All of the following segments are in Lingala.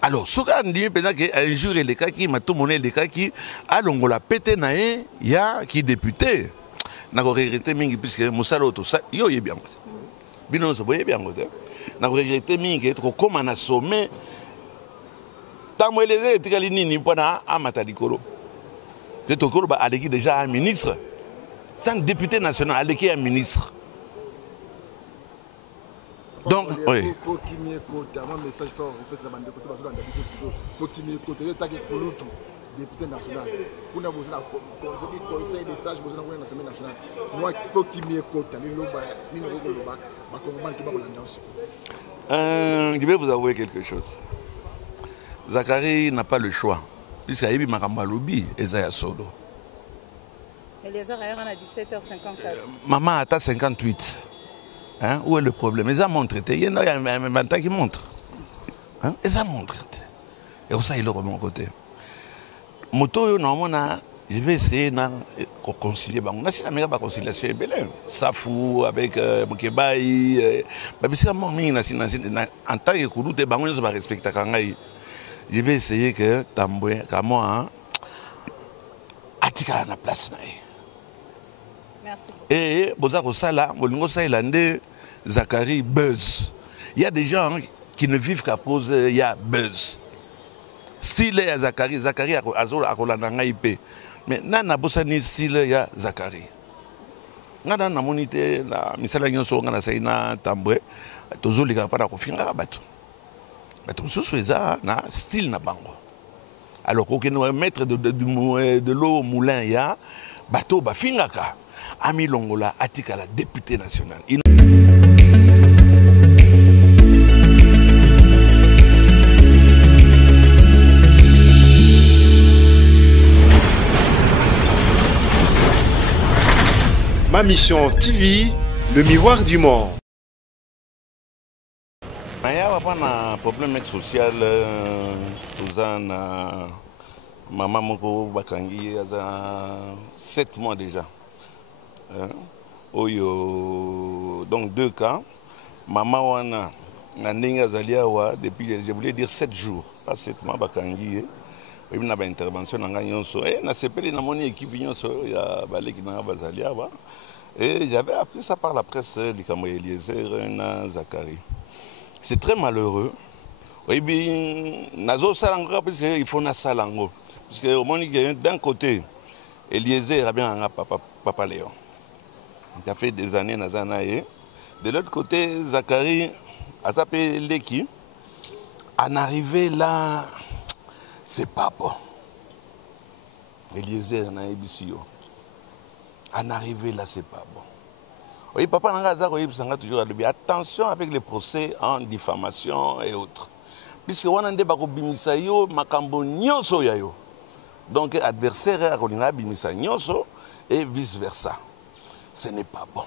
Alors, ce qu'on dit, un jour, il est qui m'a tout monnaie, les qui a l'ongola pété naé, il y a qui député. N'a pas regretté mingi puisque Moussalo tout ça, yo y est bien. Bino se voyait bien. N'a pas regretté mingi être comme un sommet. Tant que les états ni pas à Matalikolo. Je te cours à l'équipe déjà un ministre. C'est un député national, à l'équipe un ministre. Donc, oui. Député national. Pour nous, conseil des sages, nous avons l'Assemblée nationale. Moi, pour qui m'y écoute, je vais vous avouer quelque chose. Zachary n'a pas le choix. Puisqu'il y a Makambaloubi et Zaya Solo. Et les heures à 17h54. Maman a 58. Hein? Où est le problème? Ils ont montré. Il y a un mental qui montre. Hein? Ils ont montré. Et ça, il est de mon côté. Moto, normalement, je vais essayer de concilier. C'est la meilleure conciliation. Safou avec Mokebaï. En tant que Kouloute, je vais respecter. Je vais essayer que Tamboué, Kamoa, Atika la place. Merci. Et Bozako Sala, Bolingo Sailande, Zachary buzz. Il y a des gens qui ne vivent qu'à cause il y a buzz. Style ya Zachary, Zachary a Rolanda IP. Mais nana bosani style ya Zachary. Nana na monité la misala nyonso ngana saina Tamboué, tozoli ka para ko finga bato. Bato mususu eza na style na bango. Alors qu'on est maître de l'eau au moulin ya bato ba fingaka. Ami Longola Atika la députée nationale. Ma mission TV, le miroir du monde. Il y a un problème social. Maman Moko Bakangi, il y a 7 mois déjà. Donc 2 cas. Maman Wana, depuis, je voulais dire 7 jours, pas 7 mois Bakangi. Il y a une intervention dans l'Union. Et j'avais appris ça par la presse du Cameroun Eliezer et Zachary. C'est très malheureux. Il faut na salango. Parce que d'un côté, Eliezer a bien un papa Léon. Il a fait des années dans Zanaïe. De l'autre côté, Zachary a tapé l'équipe. En arrivé là, c'est pas bon. Eliezer n'a ébissio. En arrivé là, c'est pas bon. Oui, papa n'a toujours dit attention avec les procès en diffamation et autres. Puisque on a des bimisayo, makambo nyoso yayo. Donc adversaire a rolina bimisa nyoso et vice versa. Ce n'est pas bon.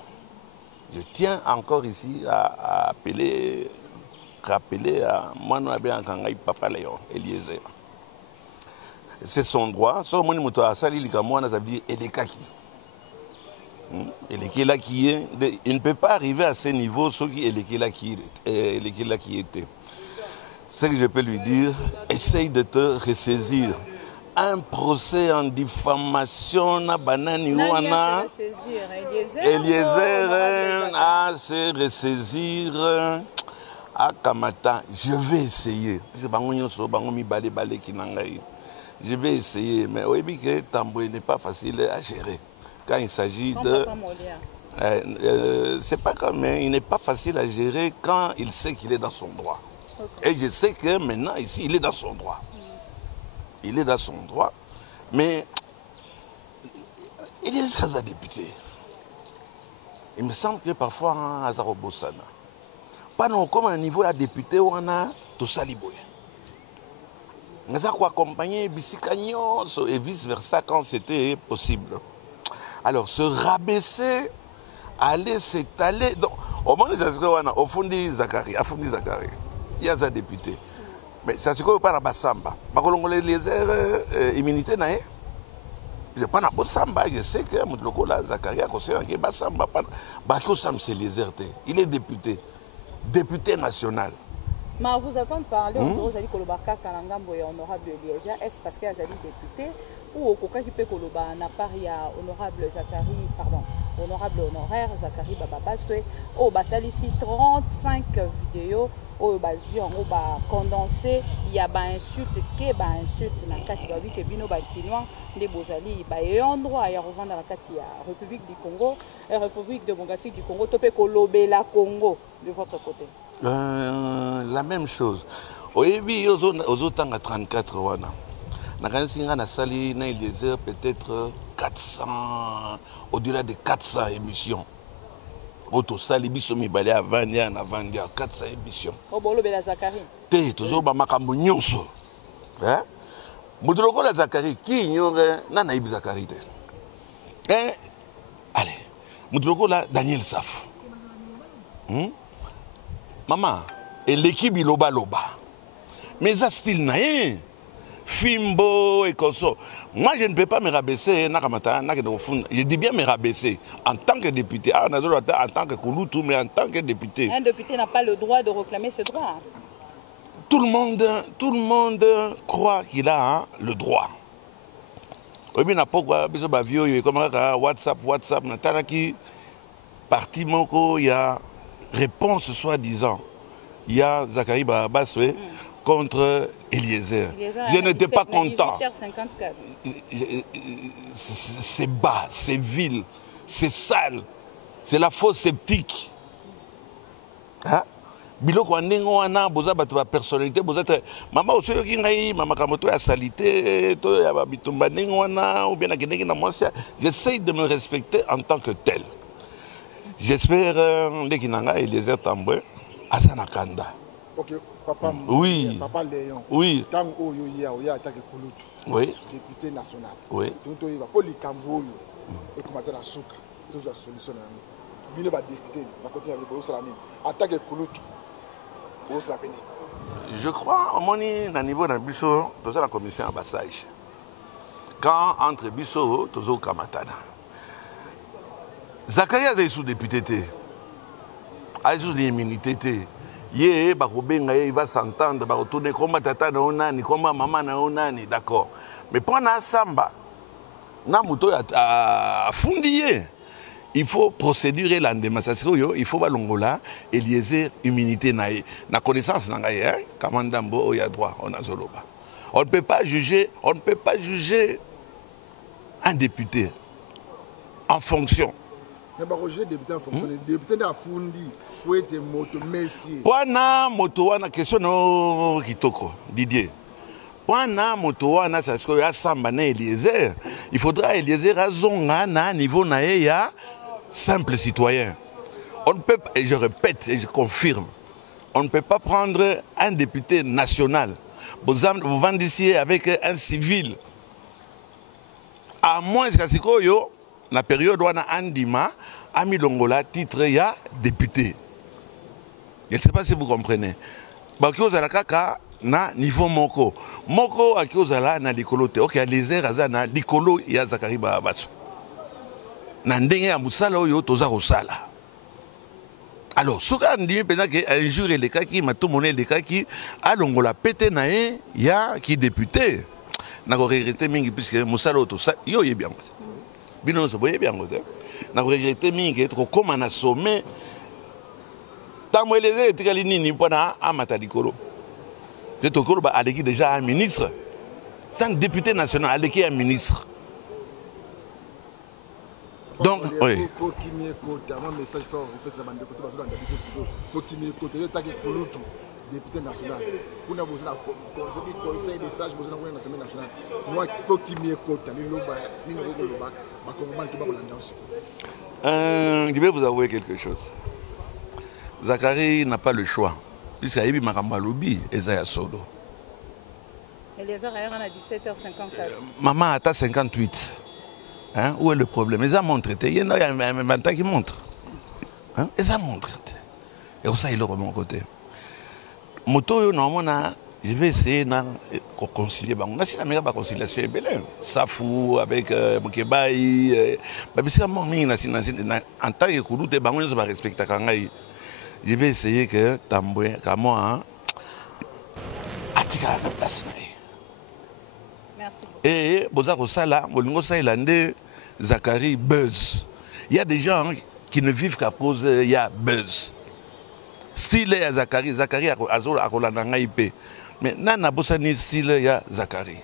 Je tiens encore ici à rappeler à Mano Abeankangai Papa Léon Eliezer. C'est son droit. Sur mon moto à Sali Likamouana, ça veut dire Elekaki. Elekela qui est. Il ne peut pas arriver à ce niveau, ce qui Elekela qui était. Ce que je peux lui dire, essaye de te ressaisir. Un procès en diffamation na banani wana Eliezer à se ressaisir à Kamata. Je vais essayer. Je vais essayer, mais oui, que Tamboué n'est pas facile à gérer. Quand il s'agit de... c'est pas comme... Il n'est pas facile à gérer quand il sait qu'il est dans son droit. Okay. Et je sais que maintenant, ici, il est dans son droit. Il est dans son droit. Mais il est un député. Il me semble que parfois, Azaro Bossana, pas non comme un niveau à député, on a tout ça liboué. Nous avons accompagné Bissikagnon et vice-versa quand c'était possible. Alors, se rabaisser, aller s'étaler. Donc, au moins, au fond de Zachary, il y a un député. Mais ça se trouve pas dans Bassamba. Les immunités, je pas dans Bassamba. Je sais que Zachary a conseillé Bassamba. C'est les RT. Il est député. Député national. Mais à vous entendre parler, on dirait que Kolobaka Kanangambo est honorable Eliezer. Est-ce parce qu'il y a des députés ou au Koka qui peut Koloba n'a pas honorable Zakari, pardon, honorable honoraire Zakari Bababaswe, au Batal ici 35 vidéos, au Bazion, au Ba condensé, il y a ba insulte, que ba insulte, na kati ba que bino ba kinois, les Bozali, ba et endroit à revendre dans la kati République du Congo, République démocratique du Congo, topé Kolobé la Congo de votre côté. La même chose. Oui, aux autant à 34 wana. Nakansinga na sali na Eliezer peut-être 400, au-delà de 400 émissions. Auto sali biso mibale avant ya na vandia 400 émissions. O bolo bela Zakari. Te toujours ba makambo nyonso. Hein? Mudroko la Zakari qui ignore na na Zakari te. Hein? Allez. Mudroko la Daniel Saf. Maman, et l'équipe il loba. Mais ça style naïe. Fimbo et comme ça. Moi je ne peux pas me rabaisser. Je dis bien me rabaisser en tant que député. En tant que Kouloutou, mais en tant que député. Un député n'a pas le droit de réclamer ses droits. Tout le monde croit qu'il a le droit. Oui, mais pourquoi WhatsApp, Natalaki, parti moko, il y a réponse soi-disant. Il y a Zakari Babaswe contre Eliezer. Je n'étais pas content. C'est bas, c'est vil, c'est sale, c'est la fausse sceptique. Hein? Biloko ndenge wana boza bato ba personnalité boza mama osoyo ki ngai mama kamoto ya salité to ya bitumba ndenge wana ou bien nakendeki na mwasi. J'essaie de me respecter en tant que tel. J'espère ndeki nanga Eliezer Tambwe asana kanda. OK, papa. Oui. Papa Léon. Oui. Tant oyo ya attaque Kouloutou. Oui. Député national. Oui. Tonto iba polikambo et komata na suka. Toute la solution na bino ba député ba côté avec bo salami. Attaque Kouloutou. Je crois, au niveau de Bisso, tout ça la commission à Bassage. Quand entre Bisso, tout ça Kamatana. Zakari a sous député, a sous l'immunité. Il va s'entendre, il va retourner comme tata na onani, comme maman na onani, d'accord. Mais pour na samba, na muto a fundié. Il faut procédure l'endemain. Il faut balongola Eliezer immunité nae. Na connaissance nangaye, hein? Kamandambo il y a droit, on a zoloba. On ne peut pas juger un député en fonction. Mais ba rejet député en fonction, député na fundi pour être moto messi. Wana moto wana question no kitoko Didier. Wana moto wana ça ce que ya samba na Eliezer. Il faudra Eliezer azonga na niveau nae ya simple citoyen. On ne peut pas, et je répète et je confirme, on ne peut pas prendre un député national, vous vendez ici avec un civil. À moins que la période où on a Andima, Ami Longola, titre ya député. Je ne sais pas si vous comprenez. Na niveau moko. Moko a kiozala na likolo te. Ok, les airs azana likolo ya Zakari Babaswe. Nandenge ya musala oyo toza kosala. Alors, soka ndimi penza que un jour les kaki matomoné les kaki alongola pété nae ya ki député. Na ko regretter mingi puisque musala oyo tosa yo yebi yango. Bino so boyebi yango te. Na ko regretter mingi trop comme na sommet. Tamo les etikali nini mpona amata likolo. Je te crois aleki déjà un ministre. C'est un député national aleki un ministre. Donc, oui. Député national. Pour nous, conseil des sages, nous avons l'Assemblée nationale. Moi, je vais vous avouer quelque chose. Zakari n'a pas le choix. Puisqu'il y a eu Makamba Lobi et Zaya Solo. Et les heures à 17h54. Maman a 58. Hein? Où est le problème? Ils ont montré. Il y a un mental qui montre. Hein? Ils ont montré. Et ça, il est de mon côté. Moto, normalement, je vais essayer de réconcilier. On a la meilleure réconciliation. Safou avec Mokebaï. En tant que Kouloute, je vais respecter. Je vais essayer que Tamboué, moi, atikala na place na ye. Merci. Et boza kosala bolingo salela nde Zachary buzz. Il y a des gens qui ne vivent qu'à cause il y a buzz. Style ya Zachary akolanda ngai pe. Mais nana bosani style ya Zachary.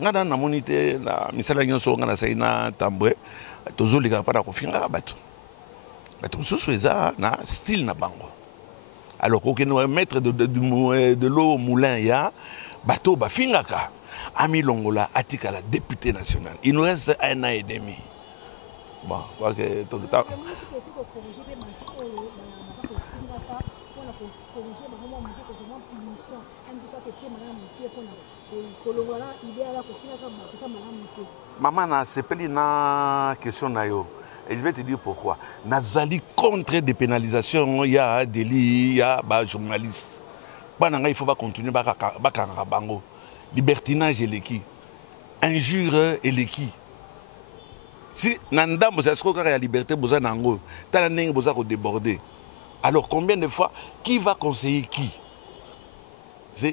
Ngana na monite na misala nyonso ngana sai na tambre tozolika pa na kofinga bato. Bato mosusu eza na style na bango. Alors qu'on est maître de l'eau au moulin ya bato bafingaka. Ami Longola Atikala député national. Il nous reste 1 an et demi. Bon, ok, maman n'a sepeli na question na yo. Et je vais te dire pourquoi. Nazali contre des pénalisations, il y a des lits, il y a des journalistes. Il faut pas continuer à bango. Libertinage et l'équi. Injure et l'équi. Si Nanda Moussasco la liberté, vous avez un talent, vous avez débordé. Alors combien de fois, qui va conseiller qui?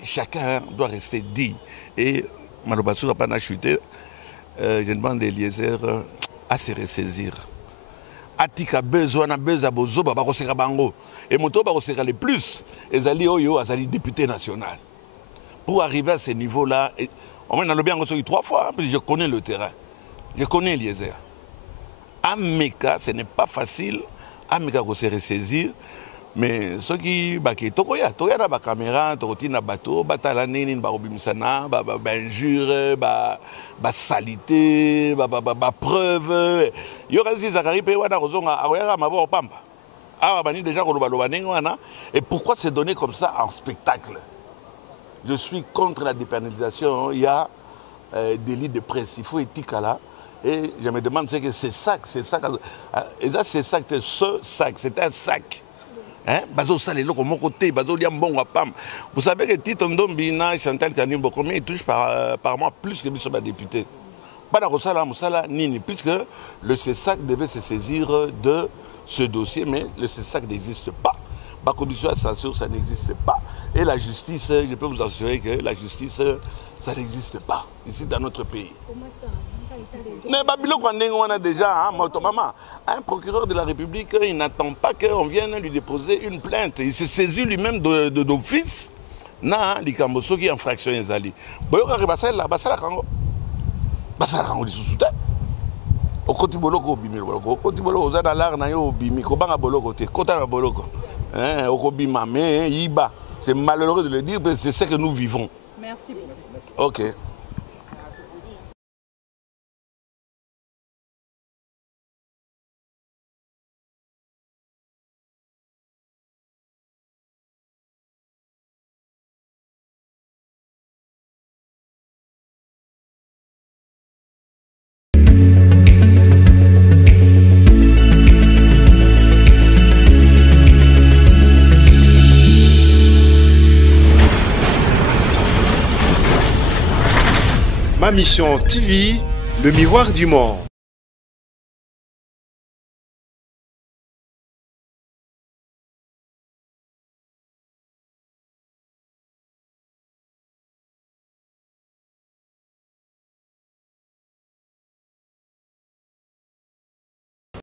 Chacun doit rester digne. Et Malobassou n'a pas chuté. Je demande Eliezer à se ressaisir. Atika besoin à bozo baba koseka bango et moto ba koseka le plus ezali oyo azali député national. Pour arriver à ce niveau-là, on m'a dit bien 3 fois, parce que je connais le terrain. Je connais Eliezer. À Meka, ce n'est pas facile. À Meka, on se ressaisir. Mais ceux qui tokoya na caméra, tokoti na bateau, batalanini, barobimisana, injure, salité, preuve. Yorazi Zachary pe wana kozonga akoyaka mabo pamba. Ah bani déjà ko loba wana. Et pourquoi se donner comme ça en spectacle? Je suis contre la dépénalisation, il y a des lits de presse, il faut éthique là. Et je me demande c'est que c'est sac. Et ça c'est sac, c'est un sac. Hein? Bazo salé le mon côté, bazo liam bon pam. Vous savez que Tito Ndombi na Chantal Kanimbo combien il touche par mois plus que monsieur député. Pas la Moussala Nini, puisque le CESAC devait se saisir de ce dossier, mais le CESAC n'existe pas. Ma commission de censure, ça n'existe pas. Et la justice, je peux vous assurer que la justice, ça n'existe pas ici dans notre pays. Comment ça? Mais Babylone, on a déjà, maman, un procureur de la République, il n'attend pas qu'on vienne lui déposer une plainte. Il se saisit lui-même d'office. Na likamboso qui infraction ezali. Boyoka basala kango. Basala kango lisusu te. Okoti boloko bimi boloko. Okoti boloko za na lar na yo bimi ko banga boloko te. Kota na boloko. Hein, okobima mais yiba. C'est malheureux de le dire mais c'est ce que nous vivons. Merci beaucoup. OK. Ma Mission TV, le miroir du monde.